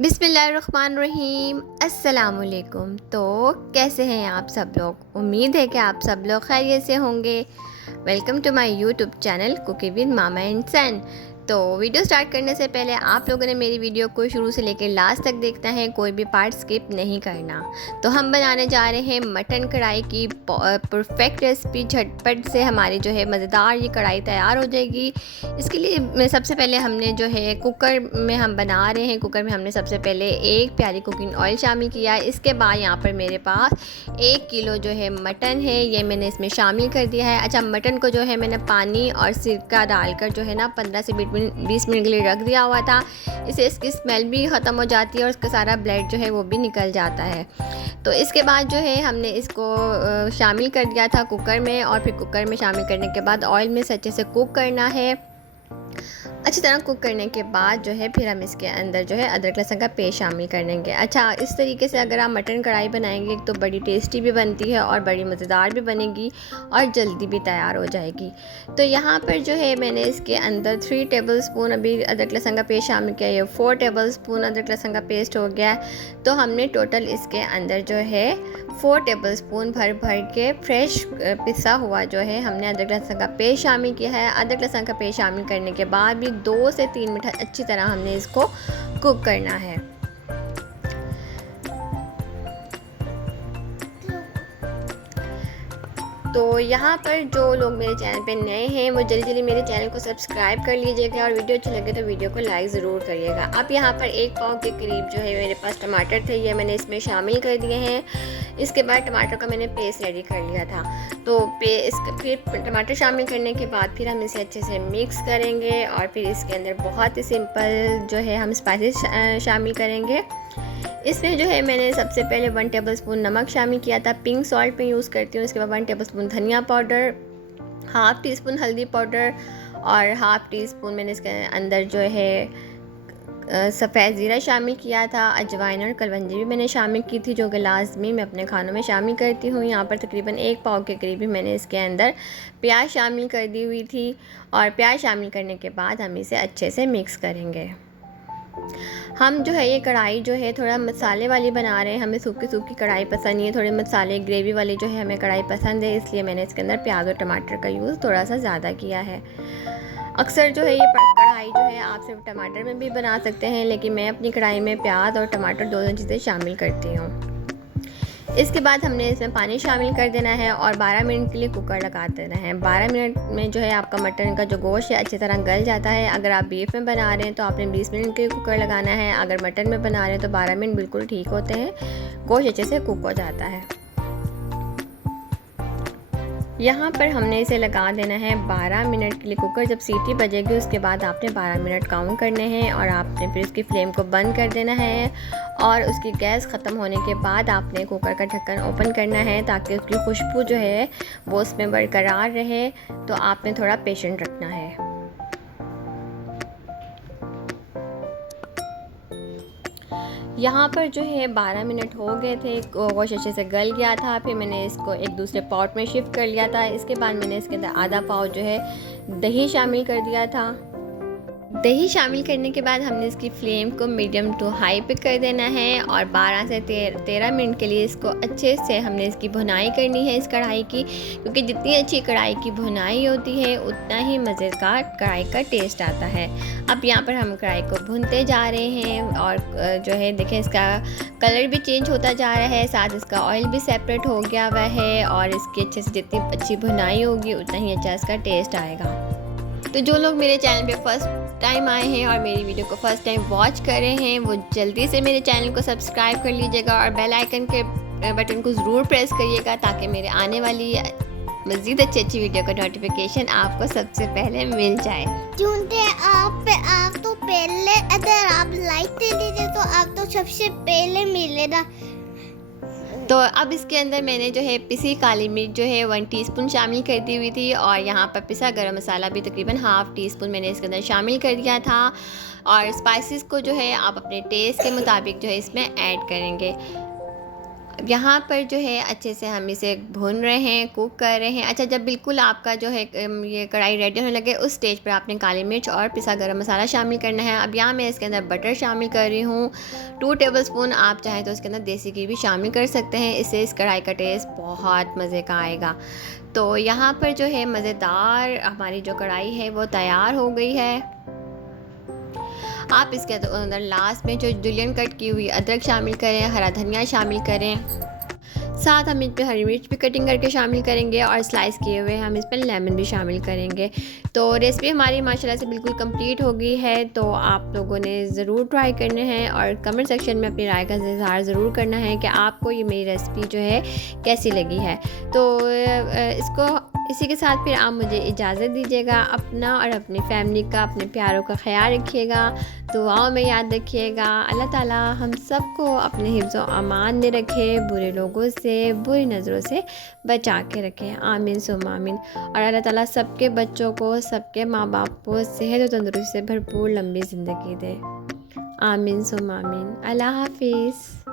बिस्मिल्लाहिर्रहमानिर्रहीम अस्सलामुअलैकुम। तो कैसे हैं आप सब लोग? उम्मीद है कि आप सब लोग खैरियत से होंगे। Welcome to my YouTube channel cooking with mama and son. तो वीडियो स्टार्ट करने से पहले आप लोगों ने मेरी वीडियो को शुरू से लेकर लास्ट तक देखना है, कोई भी पार्ट स्किप नहीं करना। तो हम बनाने जा रहे हैं मटन कढ़ाई की परफेक्ट रेसिपी। झटपट से हमारी जो है मज़ेदार ये कढ़ाई तैयार हो जाएगी। इसके लिए सबसे पहले हमने जो है कुकर में हम बना रहे हैं। कुकर में हमने सबसे पहले एक प्याली कुकिंग ऑयल शामिल किया है। इसके बाद यहाँ पर मेरे पास 1 किलो जो है मटन है, ये मैंने इसमें शामिल कर दिया है। अच्छा, मटन को जो है मैंने पानी और सिरका डालकर जो है ना 15 से 20 मिनट के लिए रख दिया हुआ था। इससे इसकी स्मेल भी ख़त्म हो जाती है और इसका सारा ब्लड जो है वो भी निकल जाता है। तो इसके बाद जो है हमने इसको शामिल कर दिया था कुकर में, और फिर कुकर में शामिल करने के बाद ऑयल में से अच्छे से कुक करना है। अच्छी तरह कुक करने के बाद जो है फिर हम इसके अंदर जो है अदरक लहसुन का पेस्ट शामिल कर देंगे। अच्छा, इस तरीके से अगर आप मटन कढ़ाई बनाएंगे तो बड़ी टेस्टी भी बनती है और बड़ी मज़ेदार भी बनेगी और जल्दी भी तैयार हो जाएगी। तो यहाँ पर जो है मैंने इसके अंदर 3 टेबलस्पून अभी अदरक लहसुन का पेस्ट शामिल किया। ये 4 टेबलस्पून अदरक लहसुन का पेस्ट हो गया। तो हमने टोटल इसके अंदर जो है 4 टेबलस्पून भर के फ्रेश पिसा हुआ जो है हमने अदरक लहसुन का पेस्ट शामिल किया है। अदरक लहसुन का पेस्ट शामिल करने के बाद भी 2 से 3 मिनट अच्छी तरह हमने इसको कुक करना है। तो यहाँ पर जो लोग मेरे चैनल पे नए हैं वो जल्दी जल्दी मेरे चैनल को सब्सक्राइब कर लीजिएगा और वीडियो अच्छी लगे तो वीडियो को लाइक ज़रूर करिएगा। अब यहाँ पर 1 पाव के करीब जो है मेरे पास टमाटर थे, ये मैंने इसमें शामिल कर दिए हैं। इसके बाद टमाटर का मैंने पेस्ट रेडी कर लिया था। तो फिर टमाटर शामिल करने के बाद फिर हम इसे अच्छे से मिक्स करेंगे और फिर इसके अंदर बहुत ही सिंपल जो है हम स्पाइसेस शामिल करेंगे। इसमें जो है मैंने सबसे पहले 1 टेबलस्पून नमक शामिल किया था, पिंक सॉल्ट में यूज़ करती हूँ। इसके बाद 1 टेबलस्पून धनिया पाउडर, हाफ़ टी स्पून हल्दी पाउडर और हाफ़ टी स्पून मैंने इसके अंदर जो है सफ़ेद ज़ीरा शामिल किया था। अजवाइन और कलवंजी भी मैंने शामिल की थी, जो कि लाजमी मैं अपने खानों में शामिल करती हूँ। यहाँ पर तकरीबन 1 पाव के करीब भी मैंने इसके अंदर प्याज शामिल कर दी हुई थी। और प्याज शामिल करने के बाद हम इसे अच्छे से मिक्स करेंगे। हम जो है ये कढ़ाई जो है थोड़ा मसाले वाली बना रहे हैं, हमें सूखी सूखी कढ़ाई पसंद नहीं है, थोड़े मसाले ग्रेवी वाली जो है हमें कढ़ाई पसंद है, इसलिए मैंने इसके अंदर प्याज और टमाटर का यूज़ थोड़ा सा ज़्यादा किया है। अक्सर जो है ये कढ़ाई जो है आप सिर्फ टमाटर में भी बना सकते हैं, लेकिन मैं अपनी कढ़ाई में प्याज और टमाटर दोनों चीज़ें शामिल करती हूँ। इसके बाद हमने इसमें पानी शामिल कर देना है और 12 मिनट के लिए कुकर लगा देना है। 12 मिनट में जो है आपका मटन का जो गोश्त है अच्छी तरह गल जाता है। अगर आप बीफ में बना रहे हैं तो आपने 20 मिनट के लिए कुकर लगाना है। अगर मटन में बना रहे हैं तो 12 मिनट बिल्कुल ठीक होते हैं, गोश्त अच्छे से कुक हो जाता है। यहाँ पर हमने इसे लगा देना है 12 मिनट के लिए कुकर। जब सीटी बजेगी उसके बाद आपने 12 मिनट काउंट करने हैं और आपने फिर उसकी फ्लेम को बंद कर देना है और उसकी गैस ख़त्म होने के बाद आपने कुकर का ढक्कन ओपन करना है ताकि उसकी खुशबू जो है वो उसमें बरकरार रहे। तो आपने थोड़ा पेशेंट रखना है। यहाँ पर जो है 12 मिनट हो गए थे, गोश्त अच्छे से गल गया था। फिर मैंने इसको एक दूसरे पॉट में शिफ्ट कर लिया था। इसके बाद मैंने इसके अंदर आधा पाव जो है दही शामिल कर दिया था। दही शामिल करने के बाद हमने इसकी फ्लेम को मीडियम टू हाई पे कर देना है और 12 से 13 मिनट के लिए इसको अच्छे से हमने इसकी भुनाई करनी है इस कढ़ाई की, क्योंकि जितनी अच्छी कढ़ाई की भुनाई होती है उतना ही मज़ेदार कढ़ाई का टेस्ट आता है। अब यहाँ पर हम कढ़ाई को भूनते जा रहे हैं और जो है देखें इसका कलर भी चेंज होता जा रहा है, साथ इसका ऑयल भी सेपरेट हो गया हुआ है और इसकी अच्छे से जितनी अच्छी भुनाई होगी उतना ही अच्छा इसका टेस्ट आएगा। तो जो लोग मेरे चैनल पे फर्स्ट टाइम आए हैं और मेरी वीडियो को फर्स्ट टाइम वॉच कर रहे हैं वो जल्दी से मेरे चैनल को सब्सक्राइब कर लीजिएगा और बेल आइकन के बटन को ज़रूर प्रेस करिएगा ताकि मेरे आने वाली मज़ीद अच्छी वीडियो का नोटिफिकेशन आपको सबसे पहले मिल जाए। क्योंकि आप तो पहले अगर आप लाइक दे दीजिए तो आप तो सबसे पहले मिलेगा। तो अब इसके अंदर मैंने जो है पिसी काली मिर्च जो है 1 टीस्पून शामिल कर दी हुई थी और यहाँ पर पिसा गरम मसाला भी तकरीबन हाफ़ टी स्पून मैंने इसके अंदर शामिल कर दिया था। और स्पाइसेस को जो है आप अपने टेस्ट के मुताबिक जो है इसमें ऐड करेंगे। अब यहाँ पर जो है अच्छे से हम इसे भून रहे हैं, कुक कर रहे हैं। अच्छा, जब बिल्कुल आपका जो है ये कढ़ाई रेडी होने लगे, उस स्टेज पर आपने काली मिर्च और पिसा गरम मसाला शामिल करना है। अब यहाँ मैं इसके अंदर बटर शामिल कर रही हूँ 2 टेबलस्पून। आप चाहें तो इसके अंदर देसी घी भी शामिल कर सकते हैं, इससे इस कढ़ाई का टेस्ट बहुत मज़े का आएगा। तो यहाँ पर जो है मज़ेदार हमारी जो कढ़ाई है वो तैयार हो गई है। आप इसके अंदर लास्ट में जो जुलियन कट की हुई अदरक शामिल करें, हरा धनिया शामिल करें, साथ हम इस पे हरी मिर्च भी कटिंग करके शामिल करेंगे और स्लाइस किए हुए हम इस पर लेमन भी शामिल करेंगे। तो रेसिपी हमारी माशाल्लाह से बिल्कुल कंप्लीट हो गई है। तो आप लोगों ने ज़रूर ट्राई करने हैं और कमेंट सेक्शन में अपनी राय का इज़हार ज़रूर करना है कि आपको ये मेरी रेसिपी जो है कैसी लगी है। तो इसी के साथ फिर आप मुझे इजाज़त दीजिएगा। अपना और अपनी फैमिली का, अपने प्यारों का ख्याल रखिएगा, दुआओं में याद रखिएगा। अल्लाह ताला हम सबको अपने हिफ्ज़ व अमान में रखे, बुरे लोगों से, बुरी नज़रों से बचा के रखें। आमीन सुम्मा आमीन। और अल्लाह ताला सबके बच्चों को, सबके माँ बाप को सेहत और तंदुरुस्ती से भरपूर लंबी ज़िंदगी दे। आमीन सुम्मा आमीन। अल्लाह हाफिज़।